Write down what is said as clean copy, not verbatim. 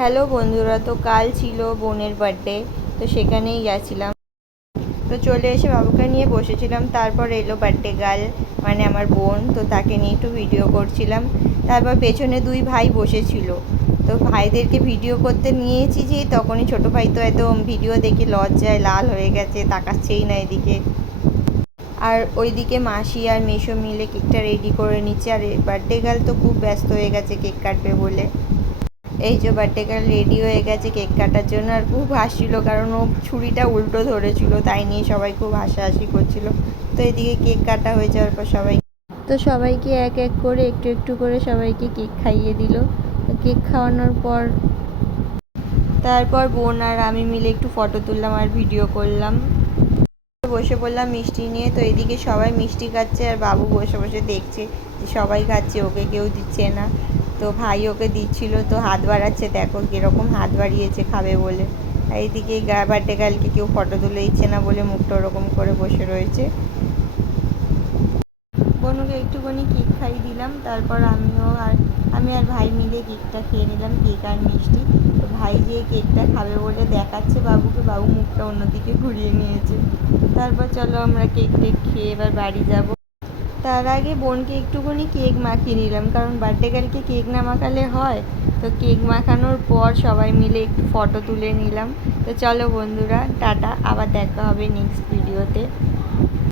Hello বন্ধুরা, তো কাল ছিল বোনের বার্থডে, তো সেখানেই গেছিলাম। তো চলে এসে বাবুকে নিয়ে বসেছিলাম। তারপর এলো বার্থডে গার্ল, মানে আমার বোন, তো তাকে নিয়ে একটু ভিডিও করছিলাম। তারপর পেছনে দুই ভাই বসেছিল, তো ভাইদেরকে ভিডিও করতে নিয়েছি, যে তখনই ছোটো ভাই তো একদম ভিডিও দেখে লজ্জায় লাল হয়ে গেছে, তাকাচ্ছেই না এদিকে। আর ওইদিকে মাসি আর মেসো মিলে কেকটা রেডি করে নিচ্ছে, আর বার্থডে গার্ল তো খুব ব্যস্ত হয়ে গেছে কেক কাটবে বলে। এই যে বার্থডে গার্ল রেডি হয়ে গেছে কেক কাটার জন্য, আর খুব হাসছিল কারণ ও ছুরিটা উল্টো ধরেছিল, তাই নিয়ে সবাই খুব হাসাহাসি করছিল। তো এদিকে কেক কাটা হয়ে যাওয়ার পর সবাইকে এক এক করে একটু একটু করে সবাইকে কেক খাইয়ে দিল। কেক খাওয়ানোর পর তারপর বোন আর আমি মিলে একটু ফটো তুললাম আর ভিডিও করলাম। বসে পড়লাম মিষ্টি নিয়ে। তো এদিকে সবাই মিষ্টি খাচ্ছে আর বাবু বসে বসে দেখছে যে সবাই খাচ্ছে, ওকে কেউ দিচ্ছে না। তো ভাই ওকে দিচ্ছিল, তো হাত বাড়াচ্ছে, দেখো কীরকম হাত বাড়িয়েছে খাবে বলে। আর এইদিকে বার্থডে গার্লকে কেউ ফটো তুলে দিচ্ছে না বলে মুখটা ওরকম করে বসে রয়েছে। বোনকে একটুখানি কেক খাইয়ে দিলাম, তারপর আমি আর ভাই মিলে কেকটা খেয়ে নিলাম, কেক আর মিষ্টি। তো ভাই যে কেকটা খাবে বলে দেখাচ্ছে বাবুকে, বাবু মুখটা অন্যদিকে ঘুরিয়ে নিয়েছে। তারপর চলো আমরা কেক খেয়ে এবার বাড়ি যাব। তার আগে বোনকে একটুখানি কেক মাখিয়ে নিলাম, কারণ বার্থডে গার্লকে কেক না মাখালে হয়। তো কেক মাখানোর পর সবাই মিলে একটু ফটো তুলে নিলাম। তো চলো বন্ধুরা, টাটা, আবার দেখা হবে নেক্সট ভিডিওতে।